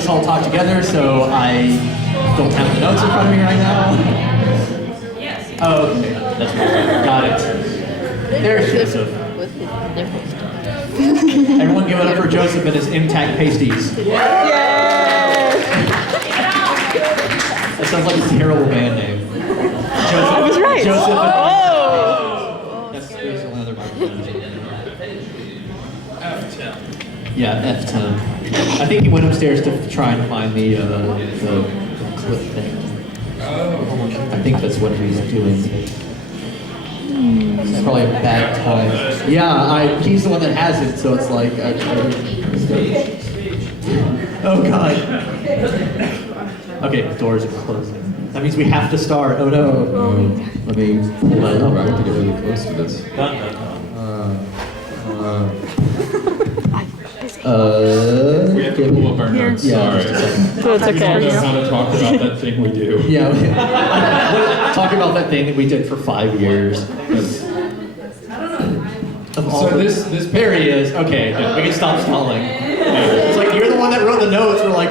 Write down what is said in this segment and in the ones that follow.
us all talk together, so I don't have the notes in front of me right now. Yes. Oh, okay. That's right. Got it. There's Joseph. Everyone give it up for Joseph and his intact pasties. That sounds like a terrible band name. Joseph, I was right. Joseph and Oh! That's another microphone. F10. Yeah, F10. I think he went upstairs to try and find the clip thing. Oh. I think that's what he was doing. It's probably a bad time. Yeah, he's the one that has it, so it's like, oh God. Okay, the doors are closing. That means we have to start. Oh no. Let me pull that up. I have to get really close to this. We have to pull up our notes. Yeah, Sorry. just a second. So it's I don't know okay. how to talk about that thing we do. Yeah, talking about that thing that we did for 5 years. Of all So the- this There he is. Okay, we can stop stalling. It's like you're the one that wrote the notes. We're like,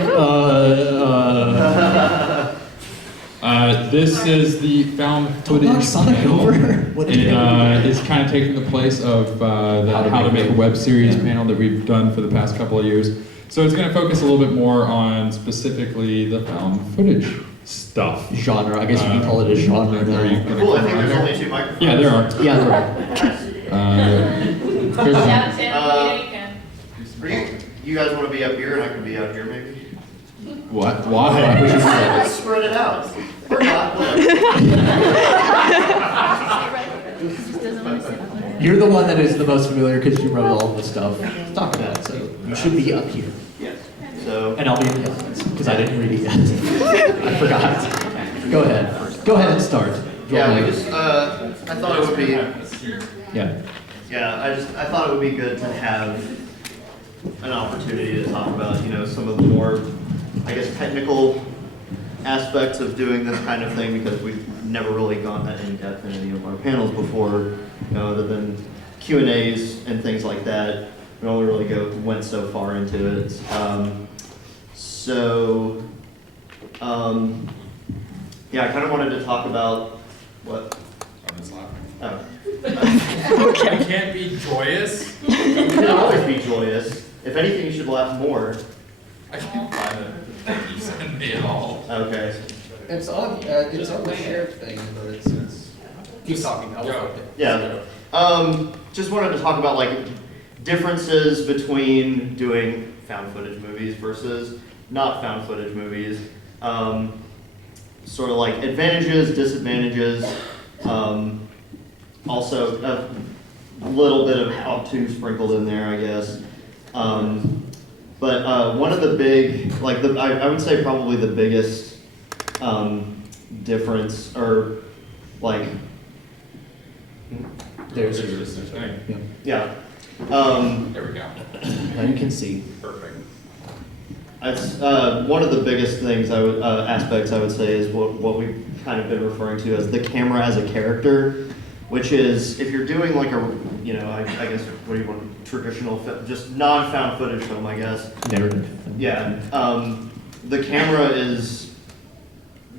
This is the found footage Sonic panel. over. What is It it? is kind of taking the place of the How to Make a Web Series panel that we've done for the past couple of years. So it's going to focus a little bit more on specifically the found footage stuff. Genre. I guess you can call it a genre now. Are you gonna Cool, I come think on there's there? only 2 microphones. Yeah, there are. Yeah, there are. Here's one. Yeah, Tim, yeah, you can. You guys want to be up here and I can be out here maybe? What? Why? Let's spread it out. Or not, whatever. You're the one that is the most familiar because you wrote all the stuff. Talk about it, so you should be up here. Yes. So, And I'll be in the audience because I didn't read it yet. I forgot. Go ahead. Go ahead and start. yeah, we just, I thought it would be, Yeah. I thought it would be good to have an opportunity to talk about, some of the more, I guess, technical aspects of doing this kind of thing because we've never really gone that in depth in any of our panels before, other than Q&As and things like that. We only really went so far into it. Yeah, I kind of wanted to talk about what. Someone's laughing. Oh. I can't be joyous. You can always be joyous. If anything, you should laugh more. I can't find it. You sent me at all. Okay. It's on the shared thing, but it's keep talking. Yeah. Just wanted to talk about differences between doing found footage movies versus not found footage movies. Sort of like advantages, disadvantages. Also a little bit of how-to sprinkled in there, I guess. But one of the big, I would say probably the biggest difference, or There's yeah. There we go. Now you can see. Perfect. One of the biggest things aspects I would say is what we've kind of been referring to as the camera as a character, which is if you're doing I guess what do you want, traditional film, just non-found footage film, I guess. Narrative. Yeah. The camera is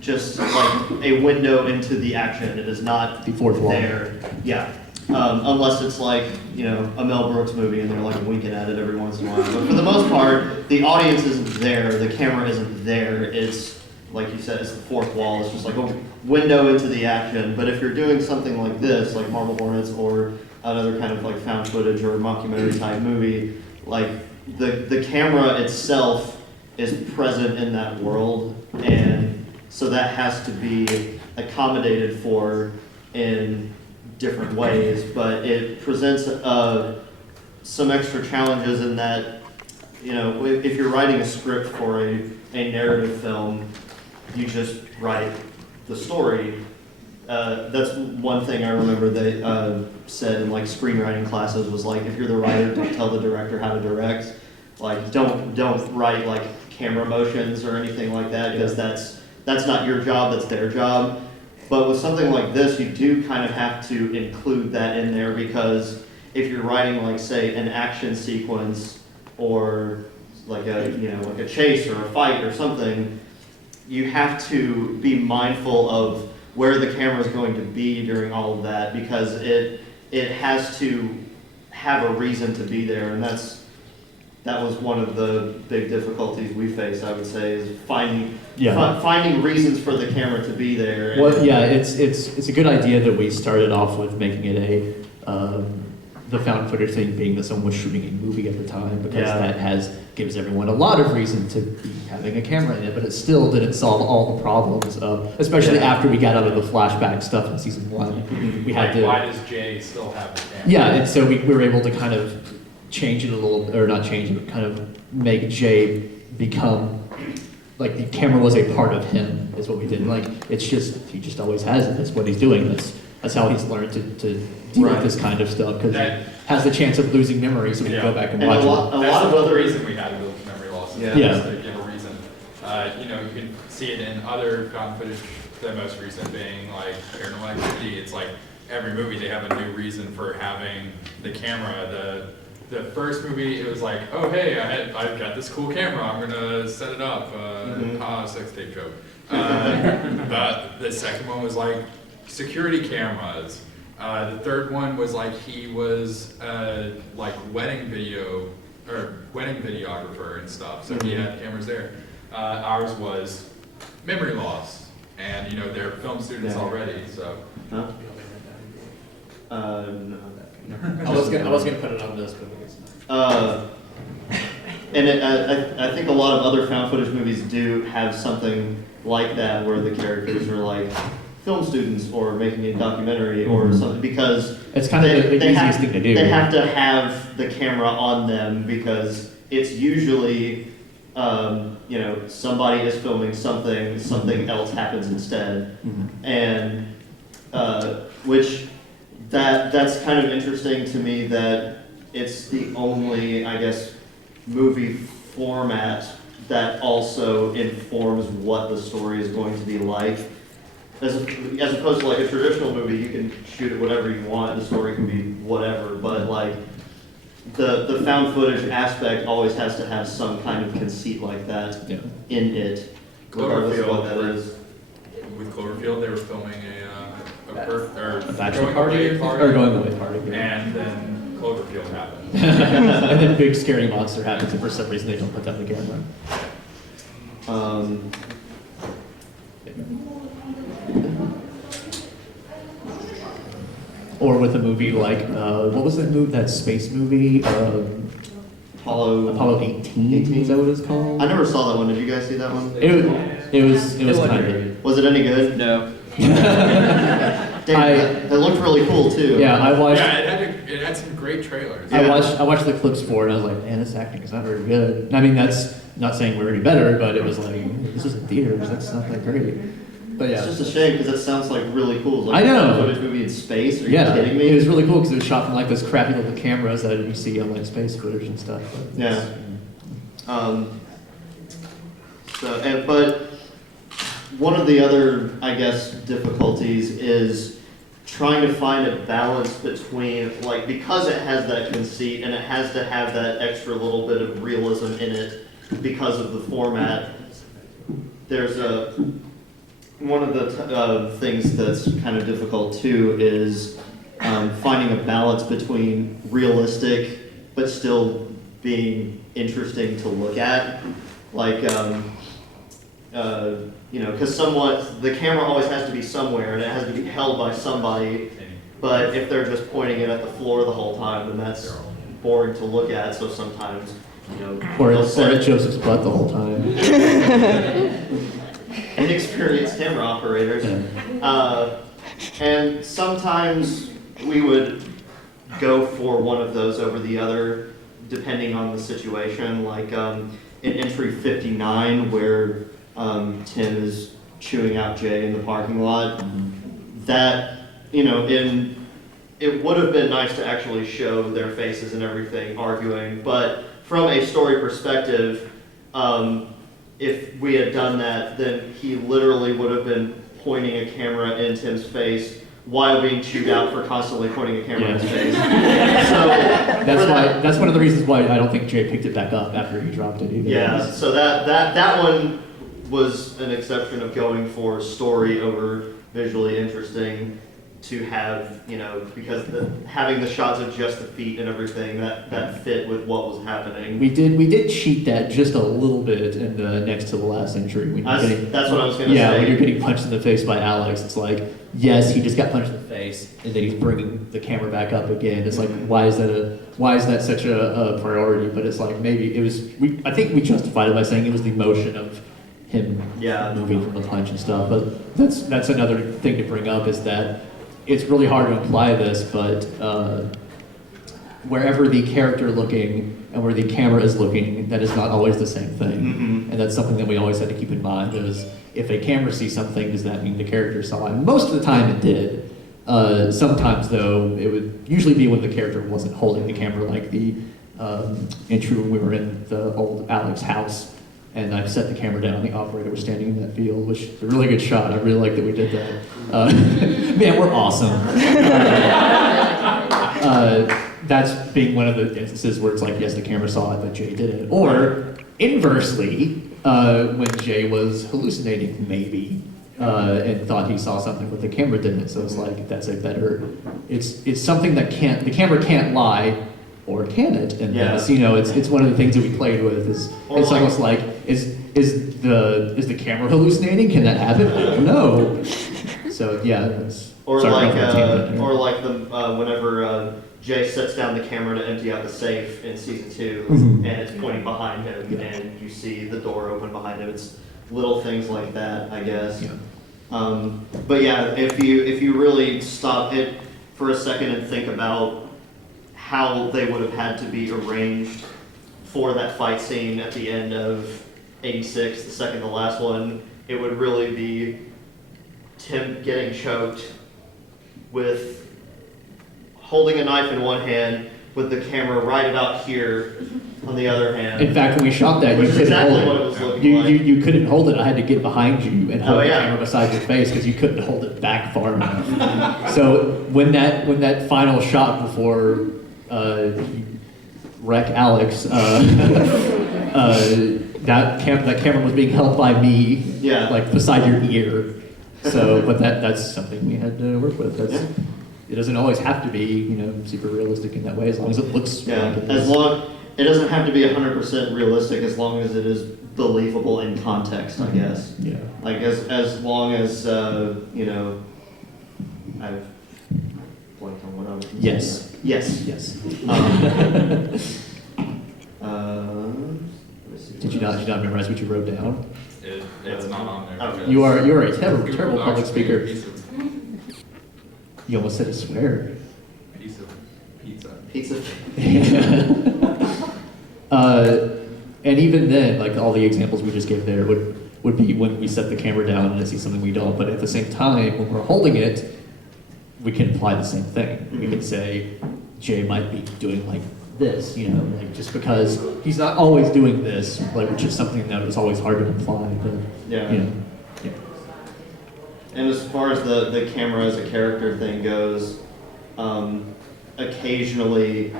just like a window into the action. It is not The fourth wall. there. Yeah. Unless it's a Mel Brooks movie and they're winking at it every once in a while. But for the most part, the audience isn't there. The camera isn't there. It's, like you said, it's the fourth wall. It's just like a window into the action. But if you're doing something like this, like Marble Hornets or another kind of found footage or mockumentary type movie, the camera itself is present in that world. And so that has to be accommodated for in different ways, but it presents some extra challenges in that, if you're writing a script for a narrative film, you just write the story. That's one thing I remember they said in screenwriting classes was if you're the writer, don't tell the director how to direct. Don't write camera motions or anything like that because that's not your job, that's their job. But with something like this, you do kind of have to include that in there because if you're writing, say, an action sequence or like a chase or a fight or something, you have to be mindful of where the camera is going to be during all of that, because it has to have a reason to be there, and that was one of the big difficulties we face, I would say, is finding reasons for the camera to be there. Well, yeah, it's a good idea that we started off with making it the found footage thing being that someone was shooting a movie at the time, because that gives everyone a lot of reason to be having a camera in it, but it still didn't solve all the problems of, especially after we got out of the flashback stuff in season 1. We had to. Why does Jay still have the camera? Yeah, and so we were able to kind of change it a little, or not change it, but kind of make Jay become, like, the camera was a part of him, is what we did. Like, it's just, he just always has it. That's what he's doing. That's how he's learned to deal with this kind of stuff, because he has the chance of losing memory, so we can go back and watch it. That's the other reason we had those memory losses. Yeah. Just to give a reason. You can see it in other found footage, the most recent being like Paranormal Activity. It's like every movie they have a new reason for having the camera. The first movie, it was like, oh hey, I've got this cool camera, I'm gonna set it up. Sex tape joke. But the second one was like security cameras. The third one was like he was like wedding videographer and stuff, so he had cameras there. Ours was memory loss, and they're film students already, so. Huh? No. I was gonna put it on this, but I guess not. And I think a lot of other found footage movies do have something like that, where the characters are like film students or making a documentary or something, because it's kind of the easiest thing to do. They have to have the camera on them, because it's usually somebody is filming something else happens instead, and which that's kind of interesting to me, that it's the only, I guess, movie format that also informs what the story is going to be like. As opposed to like a traditional movie, you can shoot it whatever you want, the story can be whatever, but like the found footage aspect always has to have some kind of conceit like that in it, regardless of what that is. With Cloverfield, they were filming a bachelor party or going away party, and then Cloverfield happened. and then big scary monster happens, and for some reason they don't put that on the camera. Or with a movie like, what was that movie, that space movie? Apollo 18, is that what it's called? I never saw that one. Did you guys see that one? It was kind of. Was it any good? No. It looked really cool too. Yeah, I watched. Yeah, it had some great trailers. I watched the clips for it, and I was like, man, this acting is not very good. I mean, that's not saying we're any better, but it was like, this is in theaters, that's not that great. But yeah. It's just a shame, because it sounds like really cool. Like I know. a footage movie in space. Are you kidding me? It was really cool because it was shot from like those crappy little cameras that you see on like space footage and stuff. Yeah. But one of the other, I guess, difficulties is trying to find a balance between, like, because it has that conceit and it has to have that extra little bit of realism in it because of the format. There's one of the things that's kind of difficult too is finding a balance between realistic but still being interesting to look at. Like, because the camera always has to be somewhere and it has to be held by somebody, but if they're just pointing it at the floor the whole time, then that's boring to look at, so sometimes, Or at Joseph's butt the whole time. Inexperienced camera operators. And sometimes we would go for one of those over the other, depending on the situation. Like in entry 59, where Tim is chewing out Jay in the parking lot. That, it would have been nice to actually show their faces and everything arguing, but from a story perspective, if we had done that, then he literally would have been pointing a camera in Tim's face while being chewed out for constantly pointing a camera in his face. So That's one of the reasons why I don't think Jay picked it back up after he dropped it either. yeah, so that one was an exception of going for story over visually interesting to have, you know, because having the shots of just the feet and everything that fit with what was happening. We did cheat that just a little bit in the next to the last entry. When you're That's what I was gonna say. Yeah, when you're getting punched in the face by Alex, it's like, yes, he just got punched in the face, and then he's bringing the camera back up again. It's like, why is that such a priority? But it's like maybe it was. I think we justified it by saying it was the emotion of him moving from the punch and stuff. But that's another thing to bring up is that it's really hard to imply this, but wherever the character looking and where the camera is looking, that is not always the same thing. Mm-hmm. And that's something that we always have to keep in mind is if a camera sees something, does that mean the character saw it? Most of the time it did. Sometimes though, it would usually be when the character wasn't holding the camera, like the intro when we were in the old Alex house. And I set the camera down, the operator was standing in that field, which is a really good shot. I really like that we did that. Man, we're awesome. That's being one of the instances where it's like, yes, the camera saw it, but Jay didn't. Or inversely, when Jay was hallucinating, maybe, and thought he saw something, but the camera didn't. So it's like, that's a better, it's something that the camera can't lie, or can it? And you know, it's one of the things that we played with. It's almost like, is the camera hallucinating? Can that happen? I don't know. So yeah, whenever Jay sets down the camera to empty out the safe in season 2, Mhm. and it's pointing behind him, and you see the door open behind him. It's little things like that, I guess. Yeah. But yeah, if you really stop it for a second and think about how they would have had to be arranged for that fight scene at the end of 86, the second to last one, it would really be Tim getting choked with holding a knife in one hand with the camera right about here on the other hand. In fact, when we shot that, you Which is couldn't exactly hold what it. it was looking like. You couldn't hold it. I had to get behind you and hold Oh, the yeah. camera beside your face because you couldn't hold it back far enough. So when that final shot before you wreck Alex, that camera was being held by me, like beside your ear. So, but that's something we had to work with. It doesn't always have to be, you know, super realistic in that way, as long as it looks like it is. It doesn't have to be 100% realistic as long as it is believable in context, I guess. Yeah. Like as long as you know, I've blanked on what I was gonna say. Yes. Yes. Let me see. Did you not memorize what you wrote down? It's not on there. Okay. You are a terrible public Actually, speaker. Piece of You almost said a swear. pizza. And even then, like all the examples we just gave there would be when we set the camera down and it sees something we don't. But at the same time, when we're holding it, we can apply the same thing. We can say Jay might be doing like this, you know, like just because he's not always doing this, like which is something that is always hard to imply. But you know, yeah. And as far as the camera as a character thing goes, occasionally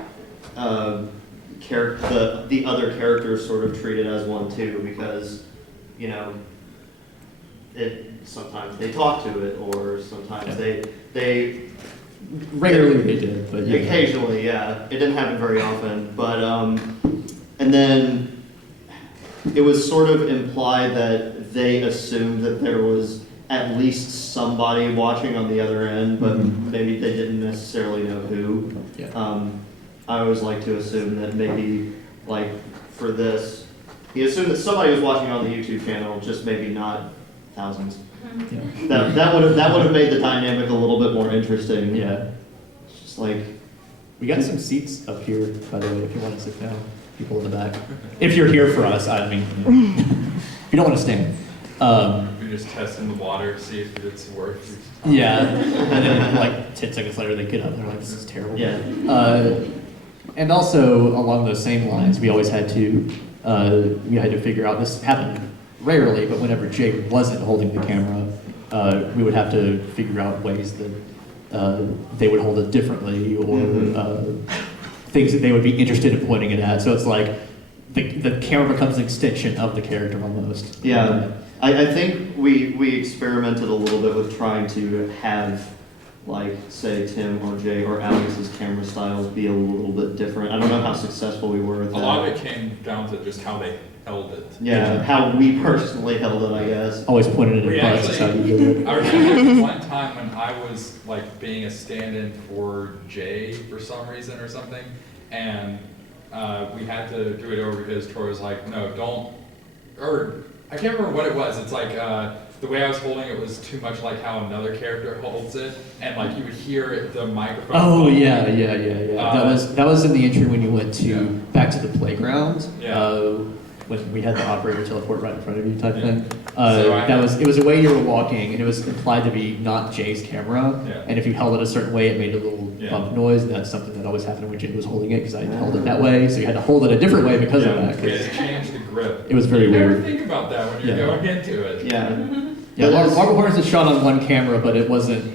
the other characters sort of treat it as one too, because you know sometimes they talk to it, or sometimes they Rarely they did, but yeah. Occasionally, yeah. It didn't happen very often, but and then it was sort of implied that they assumed that there was at least somebody watching on the other end, but maybe they didn't necessarily know who. Yeah. I always like to assume that maybe, like, for this, he assumed that somebody was watching on the YouTube channel, just maybe not thousands. Yeah. That would have made the dynamic a little bit more interesting. Yeah. It's just like, We got some seats up here, by the way, if you want to sit down. People in the back. If you're here for us, I mean, if you don't want to stand. You're just testing the water, see if it's worth it. Yeah. And then like 10 seconds later, they get up and they're like, this is terrible. yeah. And also, along those same lines, we always had to figure out, this happened rarely, but whenever Jake wasn't holding the camera, we would have to figure out ways that they would hold it differently, or things that they would be interested in pointing it at. So it's like the camera becomes an extension of the character almost. Yeah, I think we experimented a little bit with trying to have, like, say, Tim or Jay or Alex's camera styles be a little bit different. I don't know how successful we were with A that. lot of it came down to just how they held it. Yeah, how we personally held it, I guess. Always pointed We at butts is how you did it. I remember one time when I was like being a stand-in for Jay for some reason or something, and we had to do it over because Troy was like, no, don't, or I can't remember what it was. It's like the way I was holding it was too much like how another character holds it, and like you would hear it, the microphone. Oh yeah. That was in the entry when you went to Yeah. back to the playground. Yeah. When we had the operator teleport right in front of you type Yeah. thing. So It was a way you were walking, and it was implied to be not Jay's camera. Yeah. And if you held it a certain way, it made a little Yeah. bump noise. And that's something that always happened when Jay was holding it, because I held it that way. So you had to hold it a different way because of that. 'cause It changed the grip. It was very you never weird. think about that when you're Yeah. going into it. Yeah. Yeah, That is- Marble Hornets is shot on one camera, but it wasn't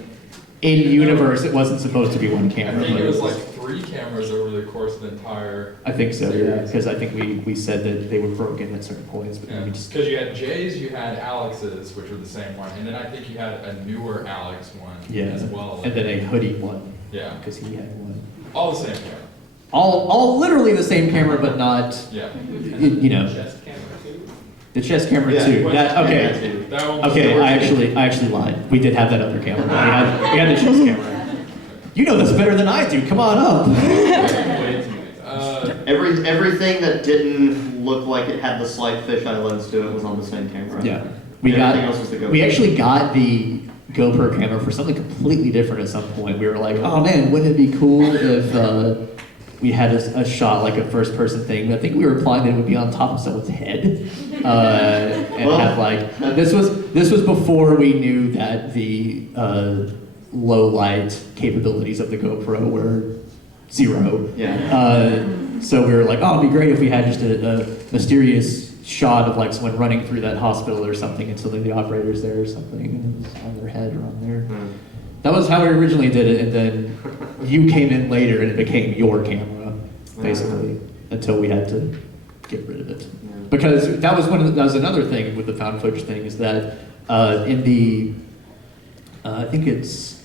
in universe. It wasn't supposed to be one I camera. think but it was like 3 cameras over the course of the entire. I think so, yeah, series. because I think we said that they were broken at certain points, but then we just Because you had Jay's, you had Alex's, which were the same one, and then I think you had a newer Alex one yeah, as well. and then a hoodie one Yeah, because he had one. all the same camera. All literally the same camera, but not Yeah. you know the chest camera Yeah, too. well, That yeah, okay. that too. That one was Okay, the I actually lied. We did have that other camera. We had the chest camera. You know this better than I do. Come on up. Everything that didn't look like it had the slight fisheye lens to it was on the same camera. Yeah, Everything else was the GoPro. we actually got the GoPro camera for something completely different at some point. We were like, oh man, wouldn't it be cool if we had a shot like a first person thing? I think we were implying that it would be on top of someone's head. And Well, have like this was before we knew that the low light capabilities of the GoPro were 0. Yeah. So we were like, oh, it'd be great if we had just a mysterious shot of like someone running through that hospital or something, and suddenly the operator's there or something, and it's on their head or on there. That was how we originally did it, and then you came in later and it became your camera, basically, until we had to get rid of it. Because that was that was another thing with the found footage thing, is that in the I think it's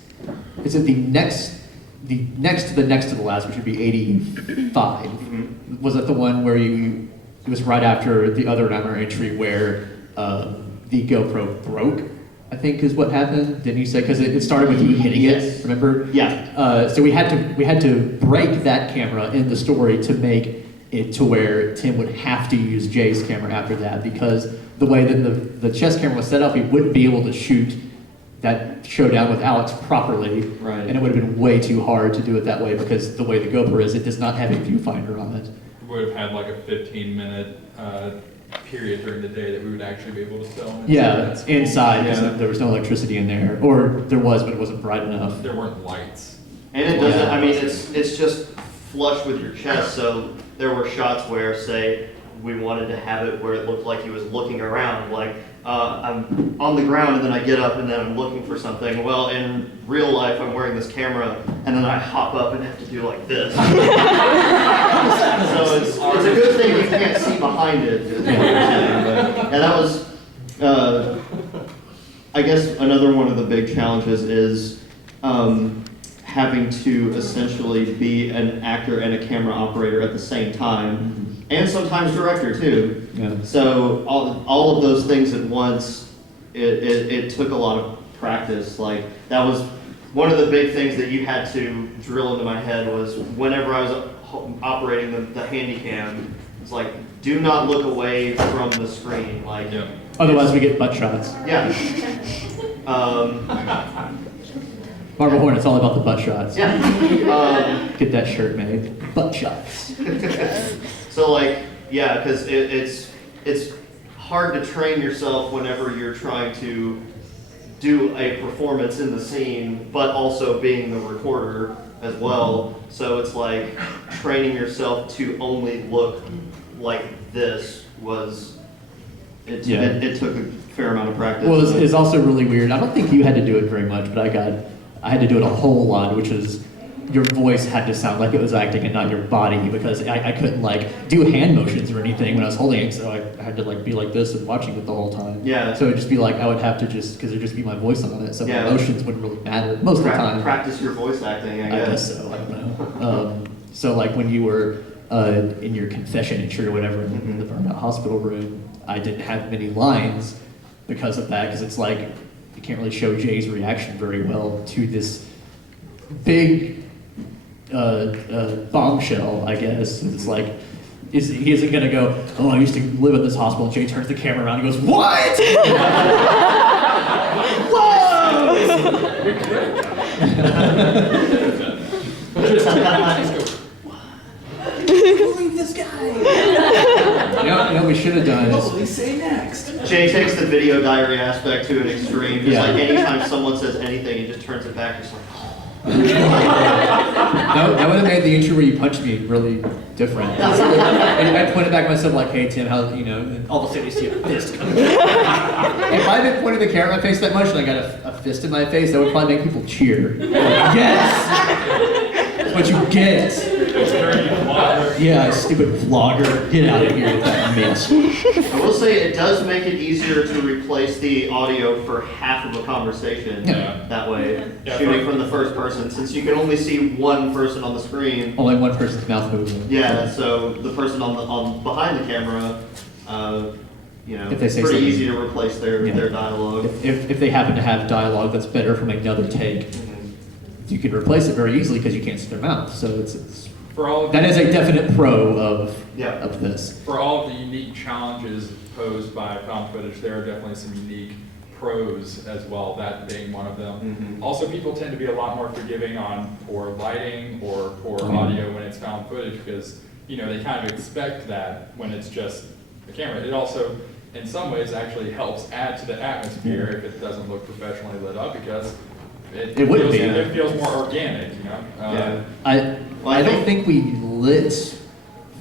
at the next to the last, which would be 85. Was that the one where it was right after the other number entry where the GoPro broke? I think is what happened. Didn't you say? Because it started with you hitting Yes. it. Remember? Yeah. So we had to break that camera in the story to make it to where Tim would have to use Jay's camera after that, because the way that the chest camera was set up, he wouldn't be able to shoot that showdown with Alex properly. Right. And it would have been way too hard to do it that way, because the way the GoPro is, it does not have a viewfinder on it. We would have had like a 15-minute period during the day that we would actually be able to film. Yeah, inside, because Yeah. there was no electricity in there. Or there was, but it wasn't bright enough. There weren't lights. And it doesn't, Yeah. I mean, it's just flush with your chest, so there were shots where, say, we wanted to have it where it looked like he was looking around, like, I'm on the ground and then I get up and then I'm looking for something. Well, in real life, I'm wearing this camera and then I hop up and have to do like this. So it's a good thing you can't see behind it. Is what I'm saying. But, and that was, I guess, another one of the big challenges is having to essentially be an actor and a camera operator at the same time, and sometimes director too. Yeah. So all of those things at once, it took a lot of practice. Like, that was one of the big things that you had to drill into my head, was whenever I was operating the handy cam, it's like, do not look away from the screen. Like, Yeah. Otherwise, we get butt shots. yeah. Marble Hornets, all about the butt shots. Yeah. Get that shirt made. Butt shots. So like, yeah, because it's hard to train yourself whenever you're trying to do a performance in the scene, but also being the recorder as well. So it's like training yourself to only look like this it took a fair amount of practice. Well, it's also really weird. I don't think you had to do it very much, but I got I had to do it a whole lot, which is your voice had to sound like it was acting and not your body, because I couldn't like do hand motions or anything when I was holding it, so I had to like be like this and watching it the whole time. Yeah. So it'd just be like I would have to because it'd just be my voice on it, so Yeah. my motions wouldn't really matter most of the time. Practice your voice acting, I I guess. guess so. I don't know. So like when you were in your confession entry or whatever in the burnout hospital room, I didn't have many lines because of that, because it's like you can't really show Jay's reaction very well to this big bombshell, I guess. It's like he isn't gonna go, oh, I used to live in this hospital, and Jay turns the camera around and goes, what? Believe this guy. You know, we should have done What will he say next? Jay takes the video diary aspect to an extreme. Just Yeah. like anytime someone says anything, he just turns it back. Just like, that would have made the intro where you punched me really different. And I pointed back at myself like, hey Tim, how, you know, and all of a sudden you see a fist coming. If I hadn't pointed the camera in my face that much and I got a fist in my face, that would probably make people cheer. Like, yes! That's what you get. Yeah, stupid vlogger. Get out of here with that mess. I will say it does make it easier to replace the audio for half of a conversation Yeah. that way, Yeah, shooting from the first person, since you can only see one person on the screen. Only one person's mouth moving. Yeah, so the person on behind the camera, you know, If they it's say pretty something. easy to replace their dialogue. If they happen to have dialogue that's better from another take, you can replace it very easily because you can't see their mouth. So it's For all of that is a definite pro Yeah. of this. For all of the unique challenges posed by found footage, there are definitely some unique pros as well, that being one of them. Also, people tend to be a lot more forgiving on poor lighting or poor audio when it's found footage, because, you know, they kind of expect that when it's just the camera. It also, in some ways, actually helps add to the atmosphere if it doesn't look professionally lit up, because It would feels, be. it feels more organic, you know? Yeah. I don't think we lit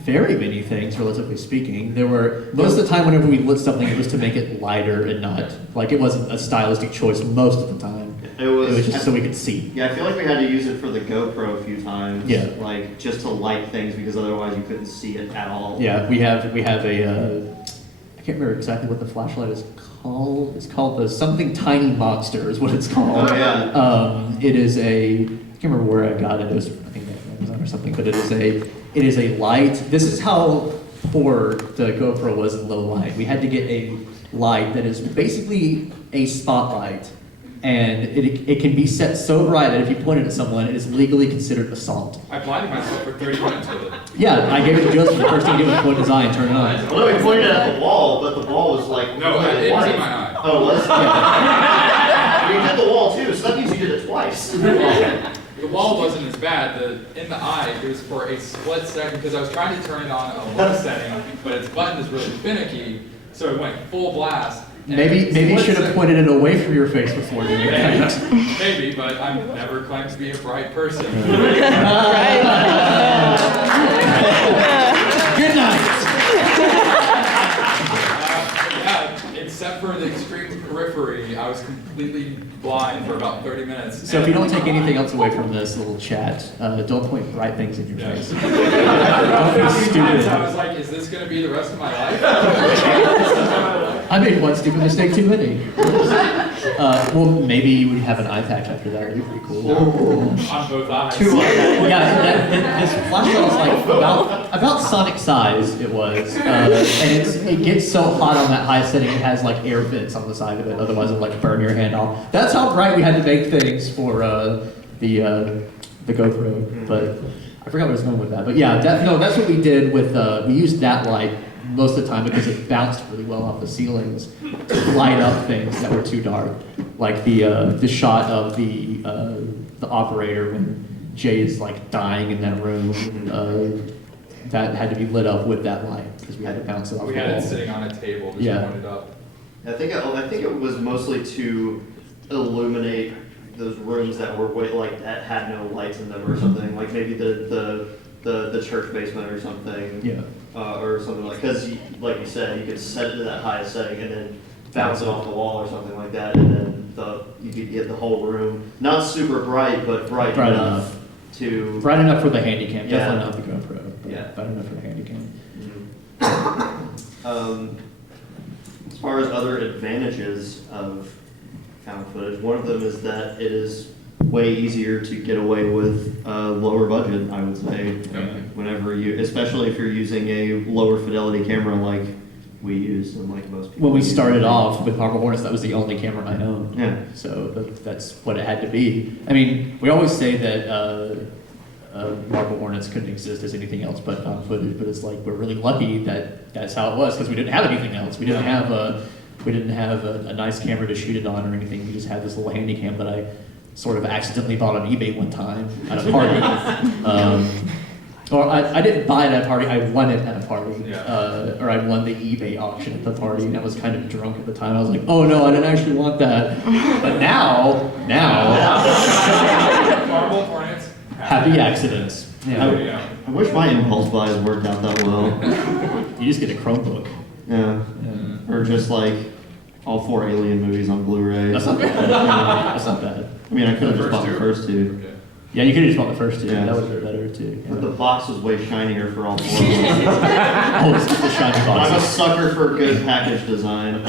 very many things, relatively speaking. There were, most of the time whenever we lit something, it was to make it lighter and not, like, it wasn't a stylistic choice most of the time. It was just so we could see. Yeah, I feel like we had to use it for the GoPro a few times. Yeah. Like just to light things, because otherwise you couldn't see it at all. Yeah, we have a, I can't remember exactly what the flashlight is called. It's called the something tiny monster is what it's called. Oh yeah. It is a, I can't remember where I got it. It was, I think, Amazon or something. But it is a light. This is how poor the GoPro was in low light. We had to get a light that is basically a spotlight, and it can be set so bright that if you point it at someone, it is legally considered assault. I blinded myself for 30 minutes with it. Yeah, I gave it to Joseph. The first thing he did was point his eye and turn it on. Well, no, we pointed it at the wall, but the wall was like No, completely it was white. in my eye. Oh, it was? Yeah. You did the wall too, so that means you did it twice. The wall wasn't as bad. In the eye, it was for a split second, because I was trying to turn it on a low setting, but its button is really finicky, so it went full blast. and Maybe you split should have second- pointed it away from your face before doing that. Maybe, but I'm never claimed to be a bright person. Good night. Yeah, except for the extreme periphery, I was completely blind for about 30 minutes. So if you don't take anything else away from this little chat, don't point bright things in your Yeah. face. After Don't a be few minutes, I stupid. was like, is this going to be the rest of my life? I made one stupid mistake too many. Well, maybe you would have an eye patch after that. That'd be pretty cool. On both eyes. Two eyes. Yeah, this flashlight is like about Sonic size. It was, and it gets so hot on that high setting. It has like air vents on the side of it. Otherwise, it'll like burn your hand off. That's how bright we had to make things for the GoPro. But I forgot where I was going with that. But yeah, that's what we did with. We used that light most of the time because it bounced really well off the ceilings to light up things that were too dark, like the shot of the operator when Jay is like dying in that room. That had to be lit up with that light because we had to bounce it off We the had it wall. sitting on a table, just Yeah. pointed up. I think it was mostly to illuminate those rooms that were that had no lights in them or something, like maybe the church basement or something. Yeah. Or something because like you said, you could set it to that highest setting and then bounce it off the wall or something like that, and then you could get the whole room, not super bright, but bright Bright enough to. Bright enough for the Handycam, Yeah. definitely not the GoPro, but Yeah. bright enough for the Handycam. As far as other advantages of found footage, one of them is that it is way easier to get away with lower budget, I would say. Whenever especially if you're using a lower fidelity camera like we use and like most people. When we use. started off with Marble Hornets, that was the only camera I owned. Yeah. So that's what it had to be. I mean, we always say that Marble Hornets couldn't exist as anything else but found footage, but it's like we're really lucky that that's how it was because we didn't have anything else. We didn't have a nice camera to shoot it on or anything. We just had this little Handycam that I sort of accidentally bought on eBay one time at a party. Or I didn't buy it at a party, I won it at a party. Yeah. Or I won the eBay auction at the party, and I was kind of drunk at the time. I was like, oh no, I didn't actually want that. But now, Marble Hornets. happy accidents. There you Yeah. go. I wish my impulse buys worked out that well. You just get a Chromebook. Yeah. Or just like all 4 Alien movies on Blu-ray. That's not bad. That's not bad. I mean, I could have The just bought first the two. first two. Okay. Yeah, you could have just bought the first two. Yeah. That was better too. But the Yeah. box was way shinier for all 4 of them. Oh, it's just a shiny I'm a box. sucker for good package design.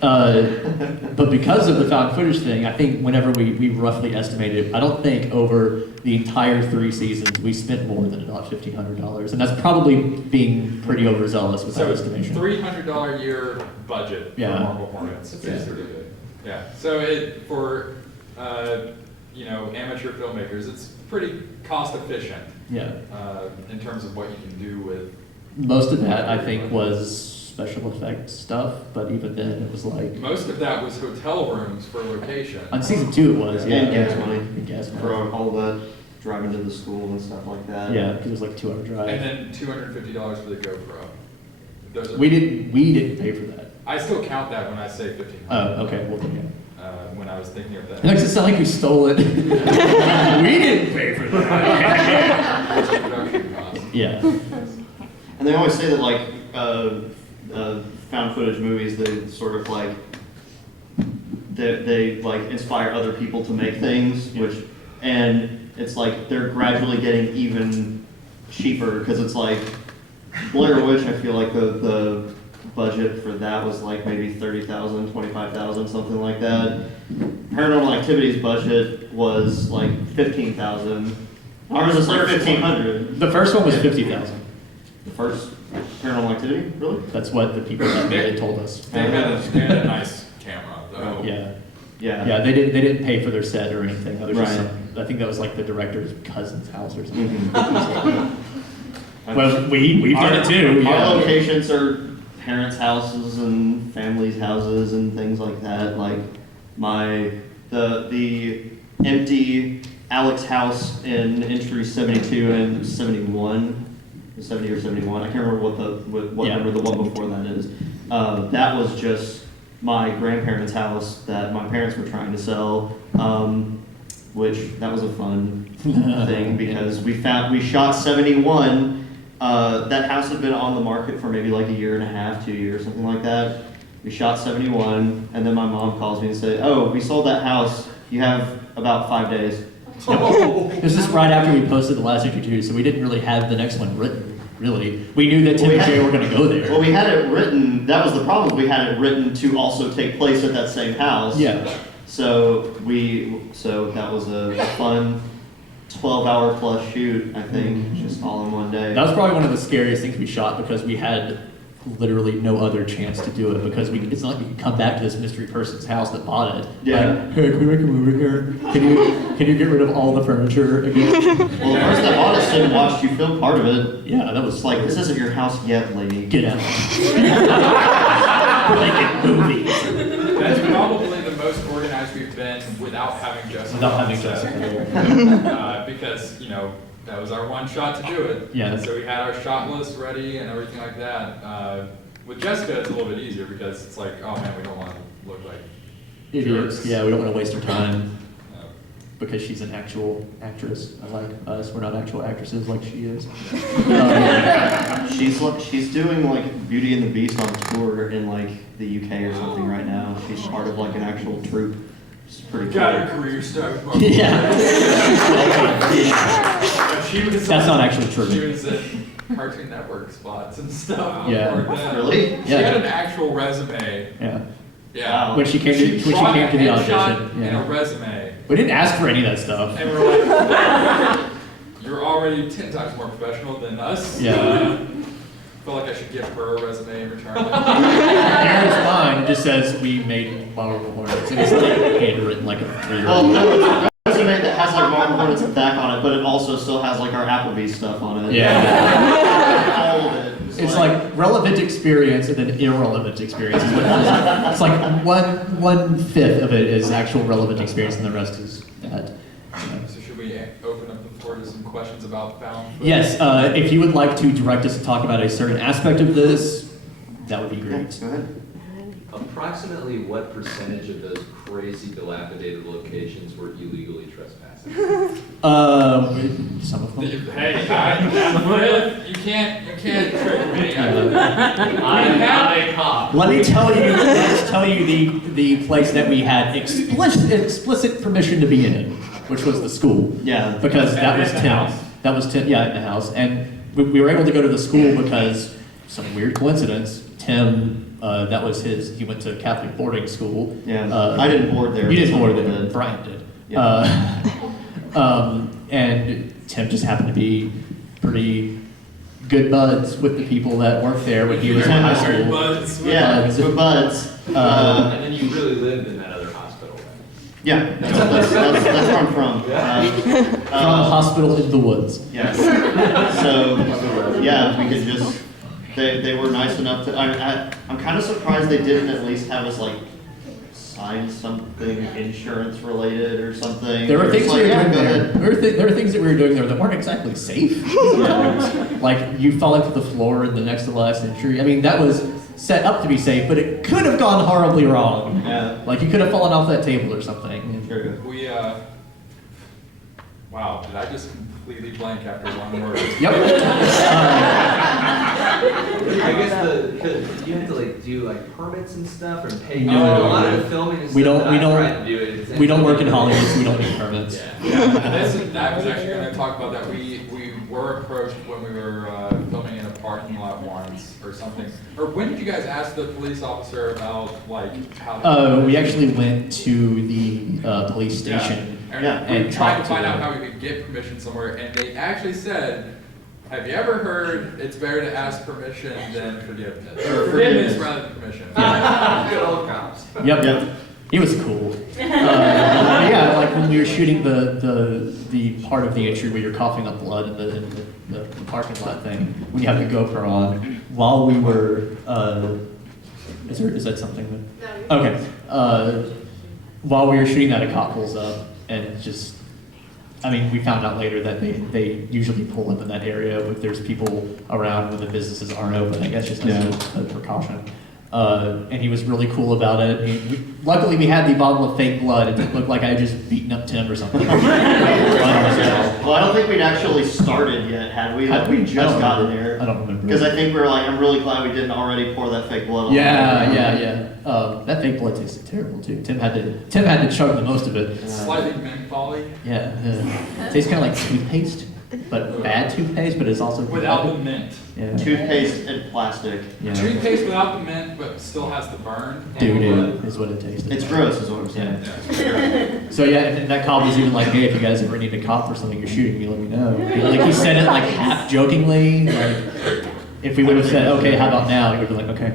But because of the found footage thing, I think whenever we roughly estimated, I don't think over the entire 3 seasons we spent more than about $1,500, and that's probably being pretty overzealous with that So estimation. $300 a year budget for Yeah. Marble Hornets, That's basically. Yeah. So for amateur filmmakers, it's pretty cost efficient Yeah, in terms of what you can do with. most of that I think was special effects stuff, but even then it was like Most of that was hotel rooms for location. on season 2 it was, yeah, And gas money. And gas money. For all that driving to the school and stuff like that. Yeah, because it was like a 2-hour drive. And then $250 for the GoPro. Those are, We didn't pay for that. I still count that when I say $1,500. Oh, okay, well then, yeah. When I was thinking of that. It makes it sound like we stole it. We didn't pay for that. Production costs. Yeah. And they always say that like found footage movies, they sort of like they like inspire other people to make things, and it's like they're gradually getting even cheaper because it's like Blair Witch. I feel like the budget for that was like maybe 30,000, 25,000, something like that. Paranormal Activity's budget was like 15,000. Ours is like 1,500. The first one was 50,000. The first Paranormal Activity, really? That's what the people that made it told us. They had a nice camera, though. Yeah. Yeah. Yeah, they didn't pay for their set or anything. That was just Right. I think that was like the director's cousin's house or something. Mhm. Well, we've done it too. Our Yeah. locations are parents' houses and families' houses and things like that. Like the empty Alex house in entry 72 and 71, 70 or 71. I can't remember what Yeah. number the one before that is. That was just my grandparents' house that my parents were trying to sell. Which that was a fun thing because we shot 71. That house had been on the market for maybe like a year and a half, 2 years, something like that. We shot 71, and then my mom calls me and said, "Oh, we sold that house. You have about 5 days." This is right after we posted the last issue, so we didn't really have the next one written. Really, we knew that Tim and Jay were going to go there. Well, we had it written. That was the problem. We had it written to also take place at that same house. Yeah. So that was a fun 12-hour plus shoot. I think just all in one day. That was probably one of the scariest things we shot because we had literally no other chance to do it because it's not like you can come back to this mystery person's house that bought it. Yeah. Like, hey, can we make a movie here? Can you get rid of all the furniture again? Well, the person that bought it stood and watched you film part of it. Yeah, that was It's like, this isn't your house yet, lady. get out. We're making movies That's probably the most organized we've been without having Jessica. without on having set. Jessica. Because, that was our one shot to do it. Yeah. So we had our shot list ready and everything like that. With Jessica, it's a little bit easier because it's like, oh man, we don't want to look like Idiots. jerks. Yeah, we don't want to waste our time Uh, because she's an actual actress. Unlike us, we're not actual actresses like she is. She's doing like Beauty and the Beast on tour in like the UK or something right now. She's part of like an actual troupe. It's pretty Got cool. her career started. Yeah. She was That's not actually true. She was in Cartoon Network spots and stuff. Yeah. before then. Really? She Yeah. had an actual resume. Yeah. Yeah. Wow. When she came to She brought a the headshot audition. and a Yeah. resume. We didn't ask for any of that stuff. And we're like, you're already 10 times more professional than us. Yeah. Feel like I should give her a resume in return. Aaron's mine just says we made Marble Hornets, and it's like handwritten like a 3-year-old. Well, no, it's a resume that has like Marble Hornets back on it, but it also still has like our Applebee's stuff on it. Yeah. All of it. It's like relevant experience and then irrelevant experience. Is what it is. It's like one fifth of it is actual relevant experience, and the rest is that. So should we open up the floor to some questions about found footage? Yes, if you would like to direct us to talk about a certain aspect of this, that would be great. Go ahead. Approximately what percentage of those crazy dilapidated locations were illegally trespassing? Some of them. Hey, you can't trick me. I'm not a cop. Let's tell you the place that we had explicit permission to be in, which was the school. Yeah. Because that was At the Tim. house. That was Tim, yeah, in the house. And we were able to go to the school because, some weird coincidence, Tim, that was he went to Catholic boarding school. Yeah. I didn't board there. You didn't board Someone there, did. Brian did. Yeah. And Tim just happened to be pretty good buds with the people that worked there when he was in high school. Buds. Yeah, Buds. we're buds. And then you really lived in that other hospital, right? Yeah, that's where I'm from. From a hospital in the woods. Yes. So, yeah, we could just, they were nice enough to, I'm kind of surprised they didn't at least have us like sign something insurance related or something. There were They things just we were like, doing yeah, go there. ahead. There were things that we were doing there that weren't exactly safe. Like you falling to the floor in the next to last entry. I mean, that was set up to be safe, but it could have gone horribly wrong. Yeah. Like you could have fallen off that table or something. Sure. We, wow, did I just completely blank after one word? Yep. I guess because you have to like do like permits and stuff and pay. No, a lot of the filming and We stuff don't- that I tried to do it. We don't work in Hollywood, so we don't need permits. Yeah. That was actually going to talk about that. We were approached when we were filming in a parking lot once or something. Or when did you guys ask the police officer about like how? We actually went to the police Yeah. station. And Yeah. we And tried to talked find to out them. how we could get permission somewhere, and they actually said, "Have you ever heard it's better to ask permission than forgiveness? Or forgiveness rather than permission." Good old cops. Yep. Yep. He was cool. Yeah, like when we were shooting the part of the entry where you're coughing up blood in the parking lot thing, when you have the GoPro on, while we were, is that something that? Okay. While we were shooting that, a cop pulls up and just, I mean, we found out later that they usually pull up in that area if there's people around when the businesses aren't open. I guess just as a precaution. And he was really cool about it. Luckily, we had the bottle of fake blood. It didn't look like I had just beaten up Tim or something. Well, I don't think we'd actually started yet, had we? Like, we just gotten there. I don't remember. Because I think we were like, I'm really glad we didn't already pour that fake blood on. Yeah. That fake blood tasted terrible too. Tim had to chug the most of it. Slightly mentholy, Yeah. It tastes kind of like toothpaste, but bad toothpaste, but it's also without the mint. Yeah. Toothpaste and plastic. Yeah. Toothpaste without the mint, but still has the burn. Doo-doo is what it tasted. It's gross, is what I'm saying. Yeah. So yeah, and that cop was even like, hey, if you guys ever need a cop for something you're shooting, you let me know. Like he said it like half jokingly. Like if we would have said, okay, how about now? He would have been like, okay.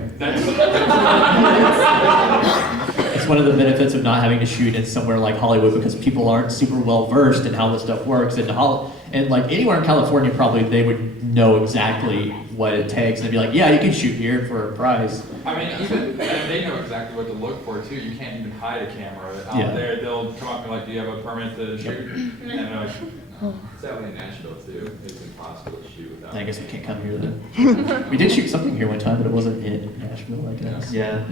It's one of the benefits of not having to shoot in somewhere like Hollywood because people aren't super well versed in how this stuff works. And like anywhere in California, probably they would know exactly what it takes. And they'd be like, yeah, you can shoot here for a price. I mean, and they know exactly what to look for too. You can't even hide a camera out Yeah. there. They'll come up and be like, "Do you have a permit to shoot?" And they're like, It's that way in Nashville too. It's impossible to shoot without. I guess we can't come here then. We did shoot something here one time, but it wasn't in Nashville, I guess. Yeah.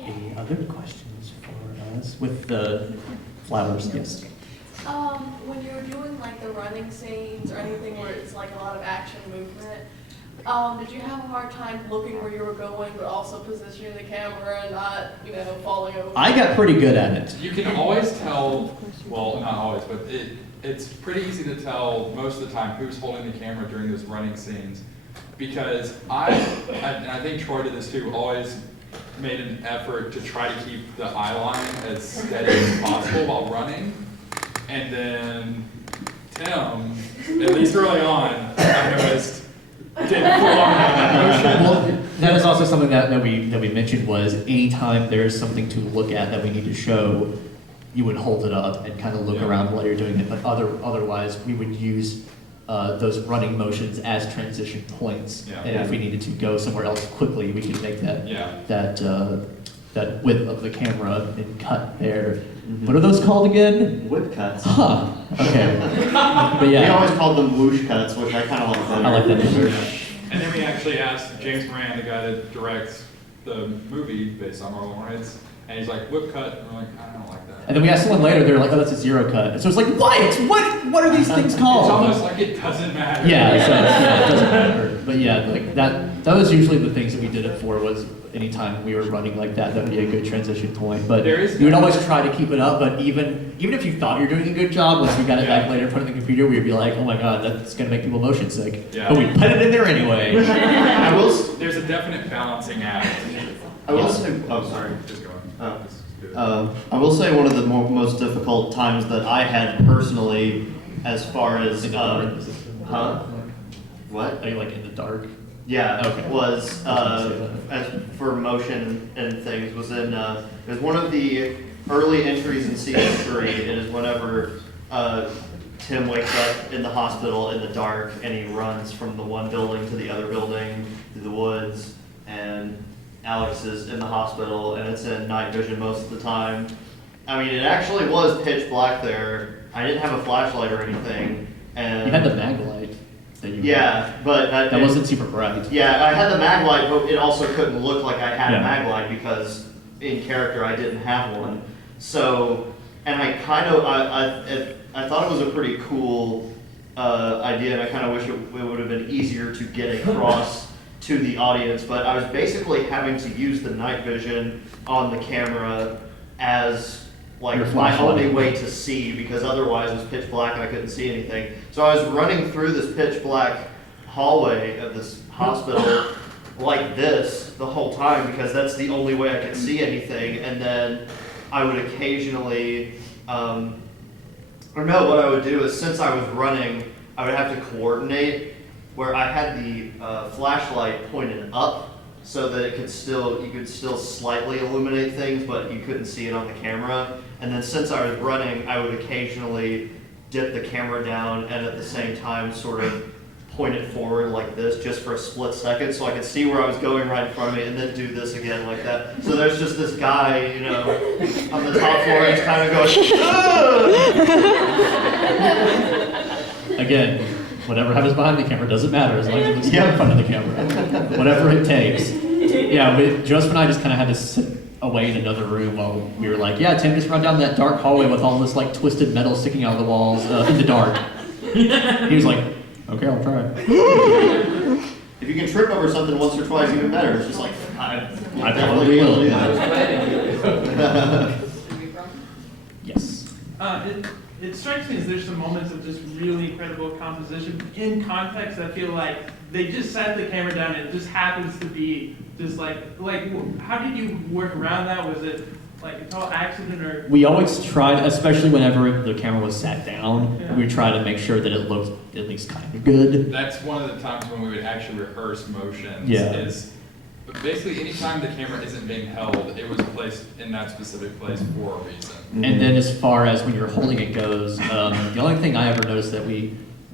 Any other questions for us with the flowers? Yes. When you're doing like the running scenes or anything where it's like a lot of action movement, Did you have a hard time looking where you were going, but also positioning the camera and not, falling over? I got pretty good at it. You can always tell, well, not always, but it's pretty easy to tell most of the time who's holding the camera during those running scenes. Because and I think Troy did this too, always made an effort to try to keep the eye line as steady as possible while running. And then Tim, at least early on, I noticed, didn't full on have that motion. Well, that is also something that we mentioned was anytime there's something to look at that we need to show, you would hold it up and kind of look around while you're doing it. But otherwise, we would use those running motions as transition points. Yeah. And if we needed to go somewhere else quickly, we could make that Yeah. that width of the camera and cut there. What are those called again? Whip cuts. Huh. Okay. But We yeah, always called them whoosh cuts, which I kind of like better. I like that name. And then we actually asked James Moran, the guy that directs the movie based on Marble Hornets, and he's like, whip cut, and we're like, I don't like that. And then we asked someone later, they're like, oh, that's a zero cut. So it's like, what are these things called? It's almost like it doesn't matter. Yeah, so, it doesn't matter. But yeah, like that was usually the things that we did it for was anytime we were running like that would be a good transition point. But There is we would always try to keep it up, but even if you thought you're doing a good job, once we got it back later and put it in the computer, we'd be like, oh my god, that's gonna make people motion sick. Yeah. But we put it in there anyway. I will. There's a definite balancing act. I will say. Oh, sorry. Just go on. Oh. Just do it. I will say one of the most difficult times that I had personally, as far as huh? What? Are you like in the dark? Yeah, Okay. was as for motion and things was in it was one of the early entries in season 3. It is whenever Tim wakes up in the hospital in the dark and he runs from the one building to the other building through the woods, and Alex is in the hospital and it's in night vision most of the time. I mean, it actually was pitch black there. I didn't have a flashlight or anything, and You had the mag light that you yeah, but that wasn't super bright. yeah, I had the mag light, but it also couldn't look like I had Yeah. a mag light because in character I didn't have one. So, and I kind of, I thought it was a pretty cool idea, and I kind of wish it would have been easier to get across to the audience, but I was basically having to use the night vision on the camera as like Your my flashlight. only way to see, because otherwise it was pitch black and I couldn't see anything. So I was running through this pitch black hallway of this hospital like this the whole time because that's the only way I could see anything. And then I would occasionally, or no, what I would do is since I was running, I would have to coordinate where I had the flashlight pointed up so that it could you could still slightly illuminate things, but you couldn't see it on the camera. And then since I was running, I would occasionally dip the camera down and at the same time sort of point it forward like this just for a split second so I could see where I was going right in front of me, and then do this again like that. So there's just this guy, on the top floor, he's kind of going, Again, whatever happens behind the camera doesn't matter as long as it looks good in front of the camera. Whatever it takes. Yeah, Joseph and I just kind of had to sit away in another room while we were like, yeah, Tim, just run down that dark hallway with all this like twisted metal sticking out of the walls in the dark. He was like, okay, I'll try. if you can trip over something once or twice, even better. It's just like, I totally will. do I was that. planning. Yes. It strikes me as there's some moments of just really incredible composition. In context, I feel like they just set the camera down and it just happens to be just like how did you work around that? Was it like a total accident or? We always tried, especially whenever the camera was sat down, Yeah. we tried to make sure that it looked at least kind of good. That's one of the times when we would actually rehearse motions. Yeah. Is basically anytime the camera isn't being held, it was placed in that specific place for a reason. And then as far as when you're holding it goes, the only thing I ever noticed that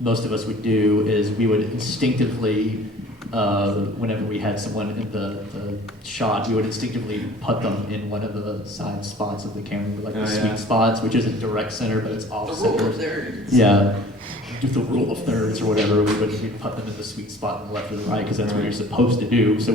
most of us would do is we would instinctively, whenever we had someone in the shot, we would instinctively put them in one of the side spots of the camera, like the sweet spots, which isn't direct center, but it's off center. Yeah, just the rule of thirds or whatever. We'd put them in the sweet spot on the left or the right because that's what you're supposed to do. So